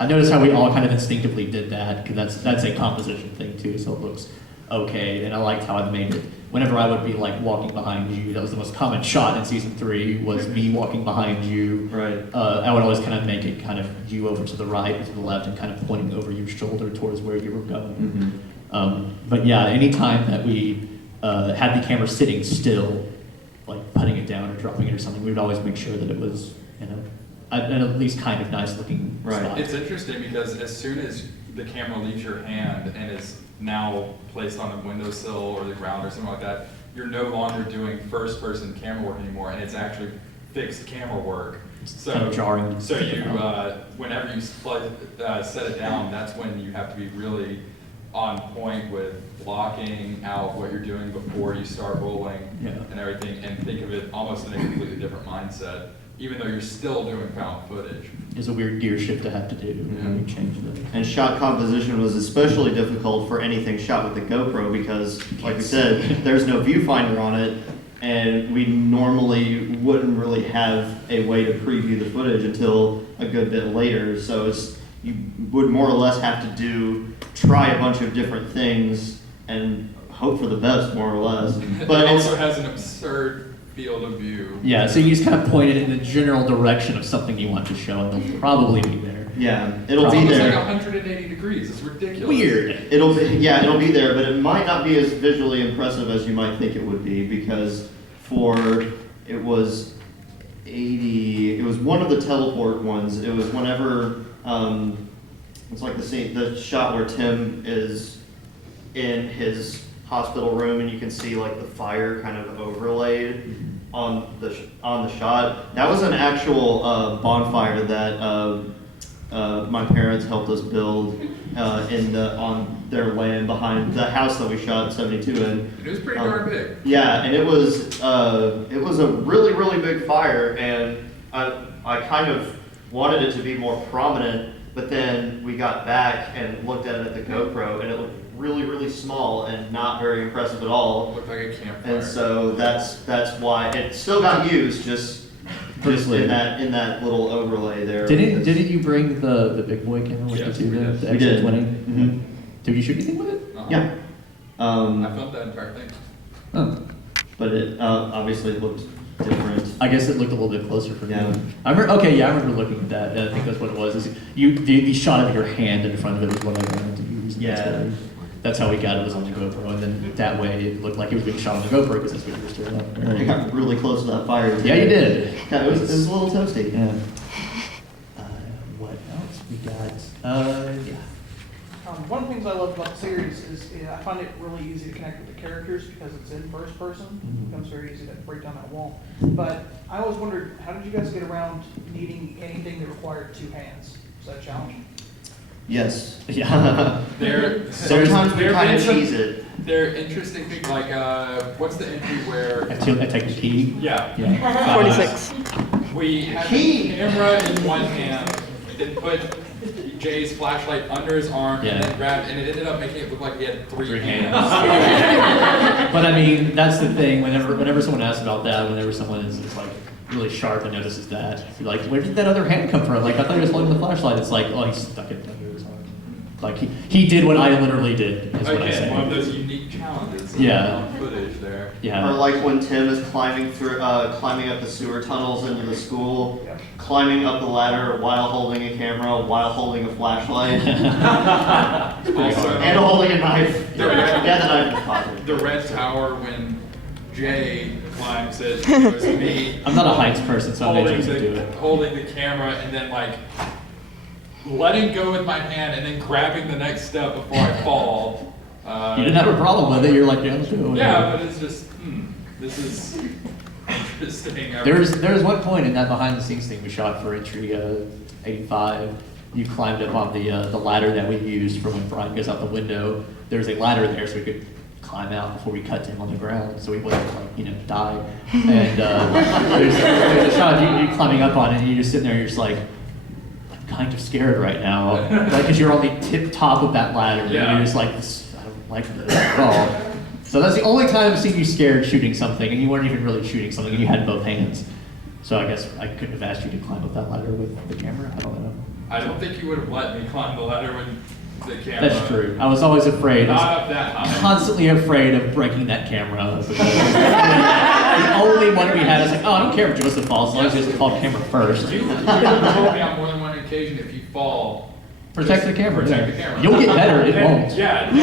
I noticed how we all kind of instinctively did that because that's a composition thing too, so it looks okay. And I liked how I made it whenever I would be like walking behind you, that was the most common shot in season 3 was me walking behind you. Right. I would always kind of make it kind of you over to the right or to the left and kind of pointing over your shoulder towards where you were going. But yeah, anytime that we had the camera sitting still, like putting it down or dropping it or something, we would always make sure that it was, you know, an at least kind of nice looking spot. It's interesting because as soon as the camera leaves your hand and is now placed on a windowsill or the ground or something like that, you're no longer doing first-person camera work anymore, and it's actually fixed camera work. So, kind of jarring. So you, whenever you set it down, that's when you have to be really on point with blocking out what you're doing before you start rolling and everything, and think of it almost in a completely different mindset, even though you're still doing found footage. It's a weird gear shift to have to do when you change it. And shot composition was especially difficult for anything shot with the GoPro because, like we said, there's no viewfinder on it, and we normally wouldn't really have a way to preview the footage until a good bit later. So you would more or less have to try a bunch of different things and hope for the best, more or less. But it also has an absurd field of view. Yeah, so you just kind of point it in the general direction of something you want to show, and they'll probably be there. Yeah, it'll It's be almost there. like 180 degrees. It's ridiculous. Weird. It'll be there, but it might not be as visually impressive as you might think it would be because it was 80. It was one of the teleport ones. It was whenever it's like the shot where Tim is in his hospital room and you can see like the fire kind of overlaid on the shot. That was an actual bonfire that my parents helped us build on their land behind the house that we shot 72 in. It was pretty darn big. Yeah, and it was a really, really big fire, and I kind of wanted it to be more prominent, but then we got back and looked at it at the GoPro, and it looked really, really small and not very impressive at all. Looked like a campfire. And so that's why it still got used, just in that little overlay there. Didn't you bring the big boy camera with Yes, you we too, did. the We did. XL20? Mhm. Did you shoot anything with it? Yeah. I filmed that entire thing. Oh. But it obviously looked different. I guess it looked a little bit closer for me. Yeah. I remember looking at that, and I think that's what it was. Is the shot of your hand in front of it was what I wanted to use. Yeah. That's how we got it, was on the GoPro, and then that way it looked like it was being shot on the GoPro because that's what you were doing. I got really close to that fire. Too. Yeah, you did. Yeah, it was a little toasty. Yeah. What else we got? Yeah. One of the things I love about the series is I find it really easy to connect with the characters because it's in first person. It becomes very easy to break down that wall. But I always wondered, how did you guys get around needing anything that required two hands? Was that a challenge? Yes. Yeah. Sometimes we there kind been of some- cheese it. There are interesting things like, what's the entry where? I take the key. Yeah. Yeah. 46. We had Key. the camera in one hand, then put Jay's flashlight under his arm, Yeah. and then grabbed, and it ended up making it look like he had three hands. But I mean, that's the thing. Whenever someone asks about that, whenever someone is like really sharp and notices that, you're like, where did that other hand come from? Like, I thought he was holding the flashlight. It's like, oh, he stuck it under his arm. Like he did what I literally did. Is what I Again, say. one of those unique challenges. Yeah. Of footage there. Yeah. Or like when Tim is climbing up the sewer tunnels into the school, climbing up the ladder while holding a camera, while holding a flashlight, Also, and holding a knife. The red- Yeah, the knife is positive. the red tower when Jay climbs it, it was me. I'm not a heights person, so I'm not choosing to do it. Holding the camera and then like letting go with my hand and then grabbing the next step before I fall. You didn't have a problem with it. You're like, yeah, let's do it. Yeah, but it's just, this is interesting. There's one point in that behind the scenes thing we shot for entry 85. You climbed up on the ladder that we used for when Brian goes out the window. There's a ladder there so we could climb out before we cut to him on the ground so he wouldn't die. And there's a shot of you climbing up on it and you're just sitting there and you're just like, I'm kind of scared right now. Like, because you're on the tip top of that ladder Yeah. and you're just like, I don't like this at all. So that's the only time I've seen you scared shooting something, and you weren't even really shooting something, and you had both hands. So I guess I couldn't have asked you to climb up that ladder with the camera. I don't know. I don't think you would have let me climb the ladder when the camera. That's true. I was always afraid. Not up that high. Constantly afraid of breaking that camera. Because the only one we had is like, oh, I don't care if Joseph falls, as long as you just call camera first. You told me on more than one occasion, if you fall, Protect the camera. protect the camera. You'll get better, it And- won't. Yeah, I'm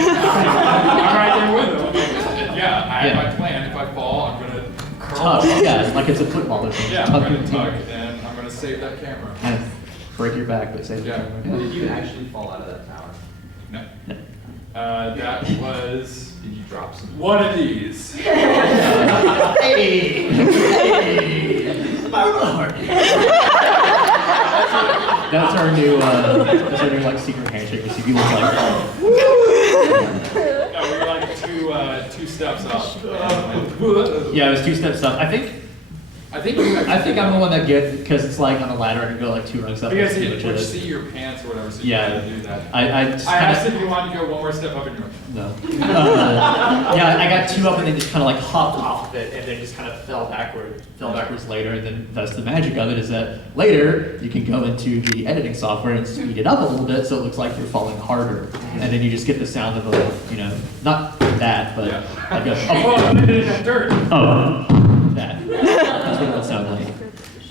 right there with him. Yeah, I have my plan. If I fall, I'm gonna curl Tuck, up. yeah, like it's a football or something. Yeah, Tuck I'm your gonna teeth. tuck, and I'm gonna save that camera. Kind of break your back, but save the Yeah. camera. Did you actually fall out of that tower? No. No. That was Did you drop some? one of these. Hey! Marble Hornets. That's our new like secret handshake. So you look like, No, we were like two steps up. yeah, it was 2 steps up. I think I'm the one that gets because it's like on the ladder and you go like 2 rungs up. Because and you see would what see your pants or whatever, so you Yeah. had to do that. I just I asked kinda, if you wanted to go one more step up and you're like, no. Yeah, I got 2 up and then just kind of like hopped off of it and then just kind of fell backwards later. And then that's the magic of it is that later you can go into the editing software and speed it up a little bit so it looks like you're falling harder. And then you just get the sound of not that, but Yeah. like a, oh, I'm in that dirt. oh, that. That's what it would sound like.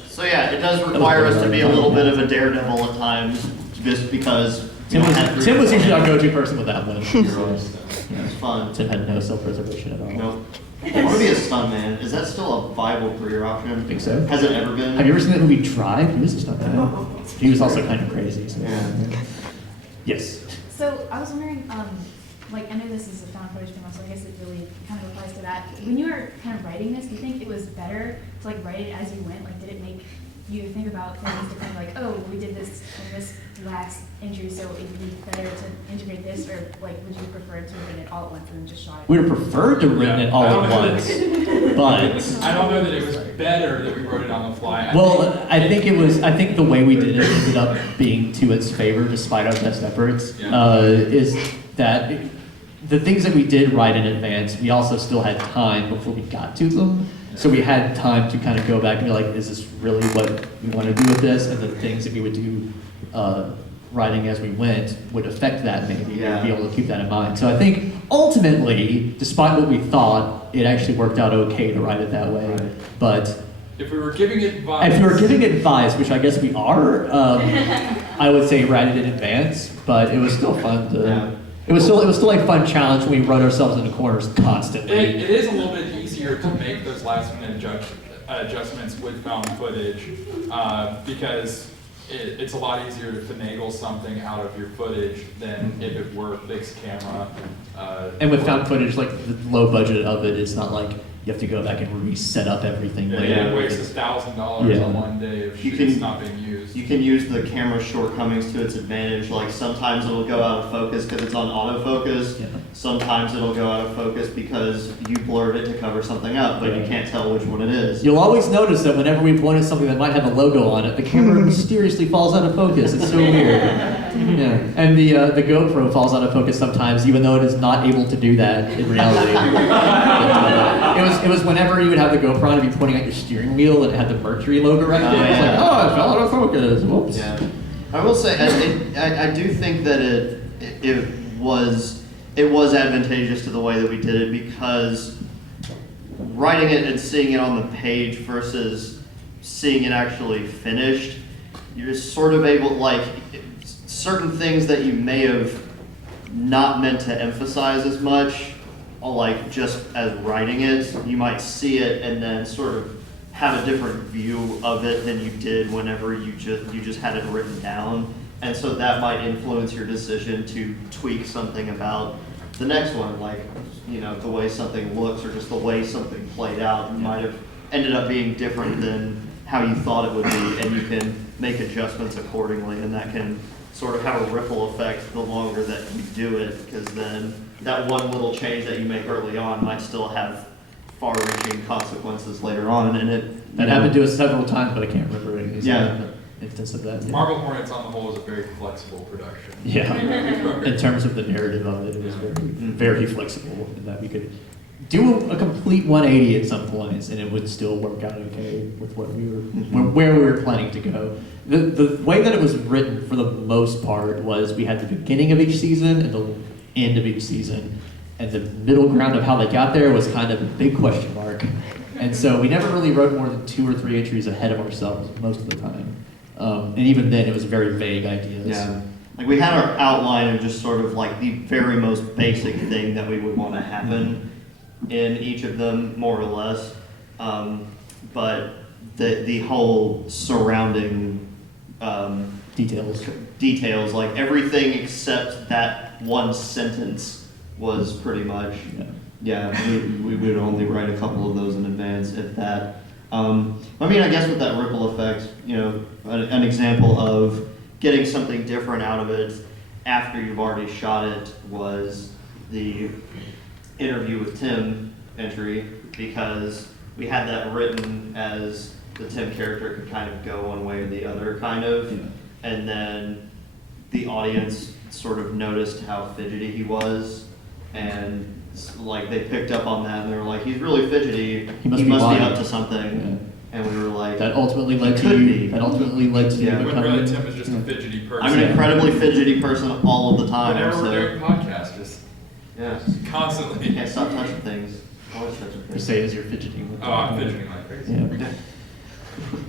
So yeah, it does require us to be a little bit of a daredevil at times, just because we Tim don't have was usually our go-to person with that one. It's fun. Tim had no self-preservation at all. Nope. I want to be a stuntman. Is that still a viable career option? I think so. Has it ever been? Have you ever seen that movie Drive? He was a stuntman. He was also kind of crazy. So. Yeah. Yes. So I was wondering, like I know this is a found footage film, so I guess it really kind of applies to that. When you were kind of writing this, do you think it was better to like write it as you went? Like, did it make you think about things different? Like, oh, we did this in this last entry, so it would be better to integrate this, or like, would you prefer to have written it all at once and then just shot it? We would have preferred to have written it all I at don't know once, that- but I don't know that it was better that we wrote it on the fly. I think the way we did it ended up being to its favor, despite our best efforts. Yeah. Is that the things that we did write in advance, we also still had time before we got to them. So we had time to kind of go back and be like, is this really what we want to do with this? And the things that we would do writing as we went would affect that maybe. Yeah. We'd be able to keep that in mind. So I think ultimately, despite what we thought, it actually worked out okay to write it that way. Right. But If we were giving advice. if you were giving advice, which I guess we are, I would say write it in advance. But it was still fun to. Yeah. It was still a fun challenge when we wrote ourselves into corners constantly. It is a little bit easier to make those last minute adjustments with found footage because it's a lot easier to finagle something out of your footage than if it were fixed camera. And with found footage, like the low budget of it, it's not like you have to go back and reset up everything Yeah, later. it wastes $1,000 Yeah. on one day if You shit's can- not being used. You can use the camera's shortcomings to its advantage. Like sometimes it'll go out of focus because it's on autofocus. Yeah. Sometimes it'll go out of focus because you blurred it to cover something up, but you Yeah. can't tell which one it is. You'll always notice that whenever we point at something that might have a logo on it, the camera mysteriously falls out of focus. It's so weird. Yeah, and the GoPro falls out of focus sometimes, even though it is not able to do that in reality. It was whenever you would have the GoPro on and be pointing at your steering wheel and it had the Mercury logo right there. It's like, oh, it fell out of focus. Whoops. Yeah, I will say I do think that it was advantageous to the way that we did it because writing it and seeing it on the page versus seeing it actually finished, you're sort of able certain things that you may have not meant to emphasize as much, like just as writing it, you might see it and then sort of have a different view of it than you did whenever you just had it written down. And so that might influence your decision to tweak something about the next one, like, the way something looks or just the way something played out might have ended up being different than how you thought it would be, and you can make adjustments accordingly, and that can sort of have a ripple effect the longer that you do it, because then that one little change that you make early on might still have far-reaching consequences later on, and That happened to us several times, but I can't remember any Yeah. instance of that. Marble Hornets on the whole is a very flexible production. Yeah. In terms of the narrative of it, it was very, very flexible in that we could do a complete 180 at some points, and it would still work out okay with what we were, where we were planning to go. The way that it was written, for the most part, was we had the beginning of each season and the end of each season, and the middle ground of how they got there was kind of a big question mark. And so we never really wrote more than 2 or 3 entries ahead of ourselves most of the time. And even then, it was very vague ideas. Yeah. Like we had our outline of just sort of like the very most basic thing that we would want to happen in each of them, more or less. But the whole surrounding details, like everything except that one sentence was pretty much, we would only write a couple of those in advance, if that. I mean, I guess with that ripple effect, you know, an example of getting something different out of it after you've already shot it was the interview with Tim entry, because we had that written as the Tim character could kind of go one way or the other, kind of, and then the audience sort of noticed how fidgety he was, and like they picked up on that, and they were like, he's really fidgety, he must be up to something. And we were like, that ultimately led to you. That ultimately led to you When becoming. really Tim is just a fidgety person. I'm an incredibly fidgety person all of the time. Whenever we're doing podcasts, just constantly. Can't stop touching things. Always touching You things. say as you're fidgeting. Oh, I'm fidgeting like crazy. Yeah.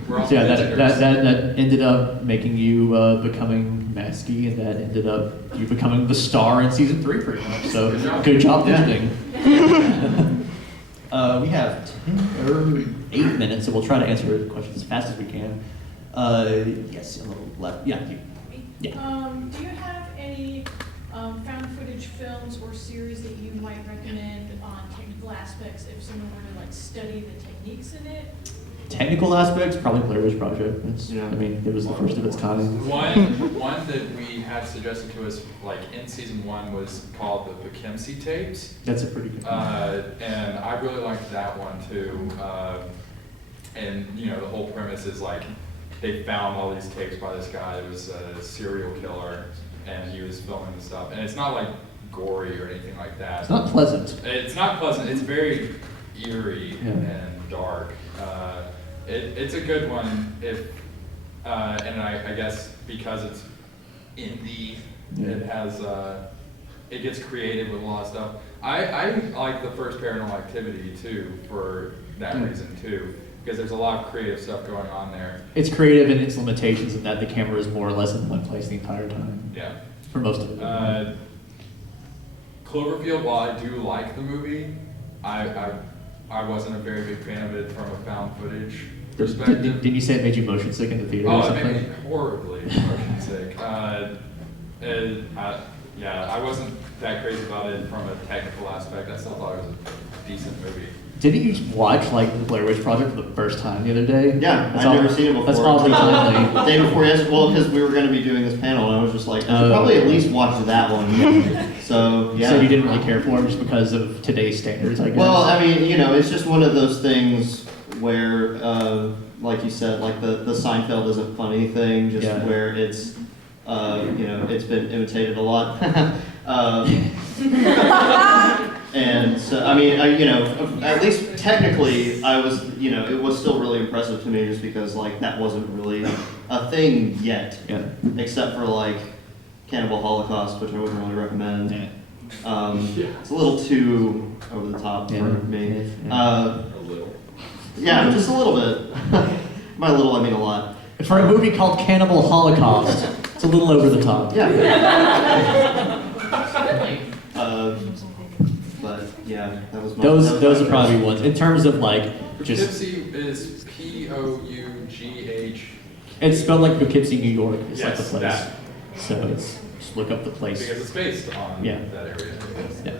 We're all So yeah, fidgeters. that ended up making you becoming Masky, and that ended up you becoming the star in season 3 pretty much. So good job fidgeting. We have 10 or 8 minutes, so we'll try to answer the questions as fast as we can. Yes, a little left. Yeah, you. Yeah. Do you have any found footage films or series that you might recommend on technical aspects if someone were to like study the techniques in it? Technical aspects, probably Blair Witch Project. I mean, it was the first of its kind. One that we had suggested to us, like in season 1, was called the Poughkeepsie tapes. That's a pretty good one. And I really liked that one too. And you know, the whole premise is like they found all these tapes by this guy that was a serial killer, and he was filming the stuff. And it's not like gory or anything like that. It's not pleasant. It's not pleasant. It's very eerie and dark. It's a good one if, and I guess because it's indie, it has, it gets creative with a lot of stuff. I like the first Paranormal Activity too for that reason too, because there's a lot of creative stuff going on there. It's creative in its limitations in that the camera is more or less in one place the entire time. Yeah. For most of it. Cloverfield, while I do like the movie, I wasn't a very big fan of it from a found footage perspective. Didn't you say it made you motion sick in the theater or Oh, it something? made me horribly motion sick. I wasn't that crazy about it from a technical aspect. I still thought it was a decent movie. Didn't you watch like the Blair Witch Project for the first time the other day? Yeah, I'd never seen it before. That's oddly timely. The day before yesterday, well, because we were going to be doing this panel, and I was just like, I should probably at least watch that one. So, yeah. So you didn't really care for it just because of today's standards, I guess? Well, I mean, you know, it's just one of those things where, like you said, like the Seinfeld isn't funny thing, just where it's, you know, it's been imitated a lot. And so, I mean, you know, at least technically, I was, you know, it was still really impressive to me just because, like, that wasn't really a thing yet. Yeah. Except for, like, Cannibal Holocaust, which I wouldn't really recommend. It's a little too over the top for me. A little. Yeah, just a little bit. By little, I mean a lot. For a movie called Cannibal Holocaust, it's a little over the top. Yeah. But yeah, that was my, those are probably ones. In terms of like just Poughkeepsie is P-O-U-G-H. it's spelled like Poughkeepsie, New York. It's like Yes, the place. that. So it's just look up the place. Because it's based on that area. Yeah.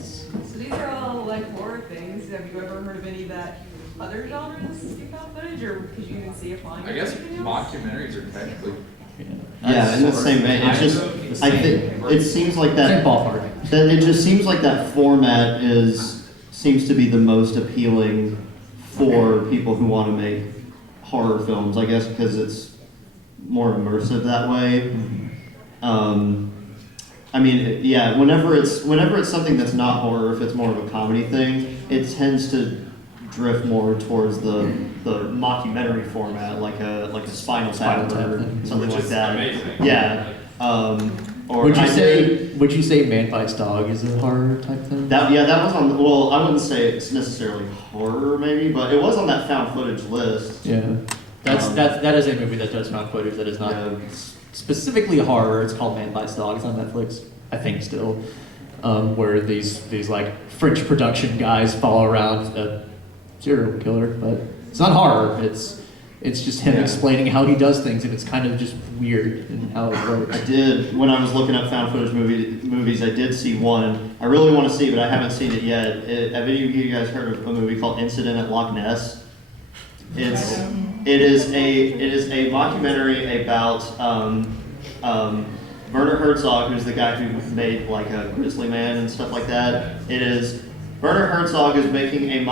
So these are all like horror things. Have you ever heard of any of that other genres in found footage, or could you even see applying? I guess mockumentaries are technically. Yeah, in the same vein. It's just, I think it seems like that. Same ballpark. That it just seems like that format seems to be the most appealing for people who want to make horror films. I guess because it's more immersive that way. I mean, yeah, whenever it's something that's not horror, if it's more of a comedy thing, it tends to drift more towards the mockumentary format, like a Spinal Tap or something Which like is that. amazing. Yeah. Or Would I you say Man Bites Dog is a horror type thing? that was on. Well, I wouldn't say it's necessarily horror, maybe, but it was on that found footage list. Yeah. That is a movie that does found footage that is not specifically horror. It's called Man Bites Dog. It's on Netflix, I think still. Where these like French production guys follow around a serial killer, but it's not horror. It's just him explaining how he does things, and it's kind of just weird in how it works. I did, when I was looking up found footage movies, I did see one. I really want to see, but I haven't seen it yet. Have any of you guys heard of a movie called Incident at Loch Ness? It is a mockumentary about Werner Herzog, who's the guy who made like a Grizzly Man and stuff like that. Werner Herzog is making a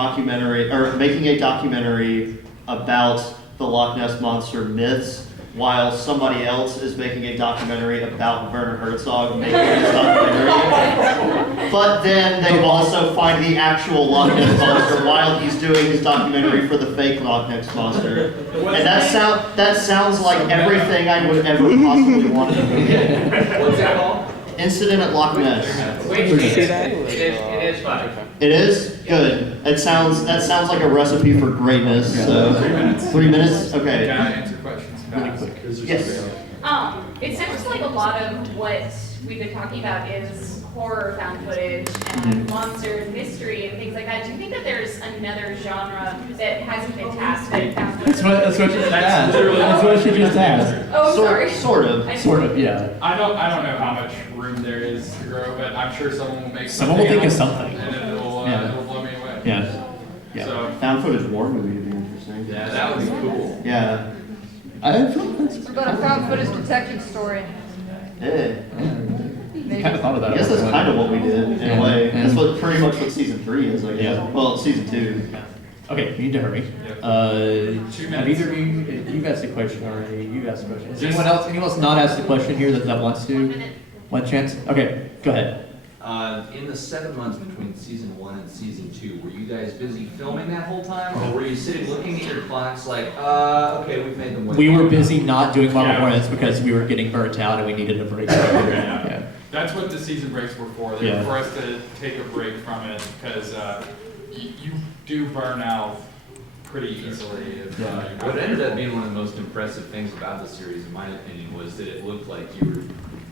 documentary about the Loch Ness Monster myths, while somebody else is making a documentary about Werner Herzog making this documentary. But then they also find the actual Loch Ness Monster while he's doing his documentary for the fake Loch Ness Monster. And that sounds like everything I would ever possibly want in a movie. What's that called? Incident at Loch Ness. Wait, it is funny. It is? Good. That sounds like a recipe for greatness. So 3 minutes. 3 minutes? Okay. Can I answer questions fast? Yes. It sounds like a lot of what we've been talking about is horror found footage and monsters, mystery, and things like that. Do you think that there's another genre that hasn't been tasked with found footage? That's what she just asked. That's what she just asked. Oh, I'm sorry. Sort of. Sort of, yeah. I don't know how much room there is to grow, but I'm sure someone will make Someone will think of else, something. and it'll blow me away. Yeah. Yeah. So Found footage war movie would be interesting. Yeah, that was cool. Yeah. What about a found footage detective story? Yeah. I kind of thought of that. I guess that's kind of what we did in a way. Yeah. That's pretty much what season 3 is, I guess. Yeah. Well, season 2. Okay, we need to hurry. Yep. 2 minutes. Have either of you asked a question already? You asked a question. Has Just- anyone else not asked a question here that wants to? One chance? Okay, go ahead. In the 7 months between season 1 and season 2, were you guys busy filming that whole time, or were you sitting looking at your clocks like, okay, we've made them wait? We were busy not doing Marble Hornets because we were getting burnt out and we needed a break. Yeah. That's what the season breaks were for. They were Yeah. for us to take a break from it because you do burn out pretty easily. If, Yeah. you're not What ended up being one of the most impressive things about the series, in my opinion, was that it looked like you were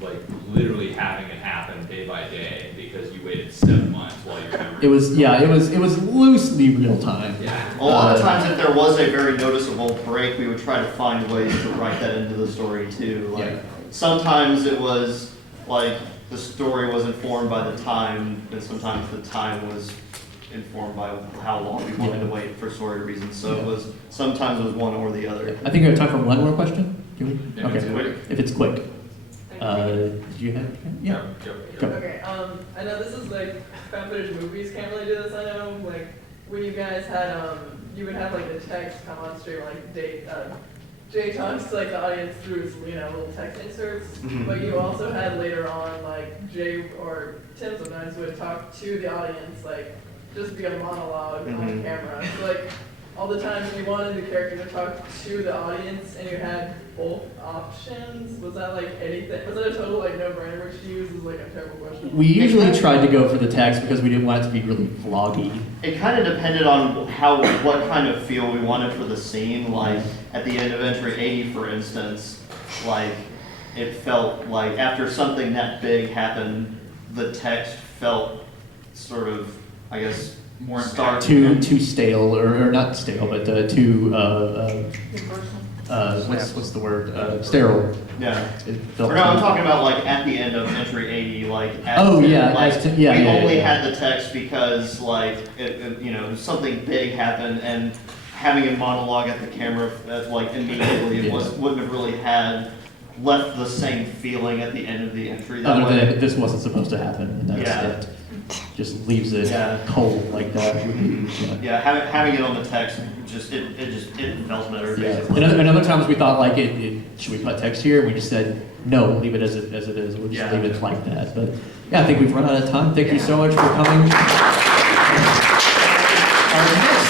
like literally having it happen day by day because you waited 7 months while you were. It was loosely real time. Yeah. A lot of times, if there was a very noticeable break, we would try to find ways to write that into the story too. Like Yeah. sometimes it was like the story was informed by the time, and sometimes the time was informed by how long we wanted to wait for story reasons. So it was sometimes it was one or the other. I think we have time for one more question. Can we? If it's quick. If it's quick. Do you have? Yeah. Go. Okay, I know this is like, found footage movies can't really do this, I know, like, when you guys had, you would have like the text come on stream, like, Jay talks to like the audience through his, little text inserts, Mhm. but you also had later on, like, Jay or Tim sometimes would talk to the audience, like, just be a monologue on Mhm. camera, so like, all the times when you wanted the character to talk to the audience and you had both options, was that like anything, was it a total like no-brainer, which to use is like a terrible question? We usually tried to go for the text because we didn't want it to be really vloggy. It kind of depended on what kind of feel we wanted for the scene. Like at the end of entry 80, for instance, like it felt like after something that big happened, the text felt sort of, I guess, More stark. Too stale, or not stale, but too what's the word? Sterile. Yeah. It felt Or no, I'm too- talking about like at the end of entry 80, like Oh, yeah, like as to- yeah, we yeah, only yeah. had the text because like something big happened, and having a monologue at the camera like immediately Yeah. wouldn't have really left the same feeling at the end of the entry. That Other way. than this wasn't supposed to happen, and that's Yeah. it. just leaves it Yeah. cold like that. Would be, Yeah, having it on the text, it felt better, Yeah. basically. And other times we thought like, should we put text here? And we just said, no, leave it as it is. We'll just Yeah. leave it like that. But yeah, I think we've run out of time. Thank you so much for coming. Our next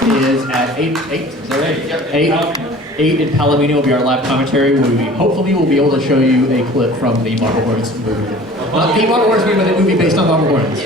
thing is at 8, is that right? Yep. 8 in Palomino will be our live commentary. We hopefully will be able to show you a clip from the Marble Hornets movie. Not the Marble Hornets movie, but a movie based on Marble Hornets.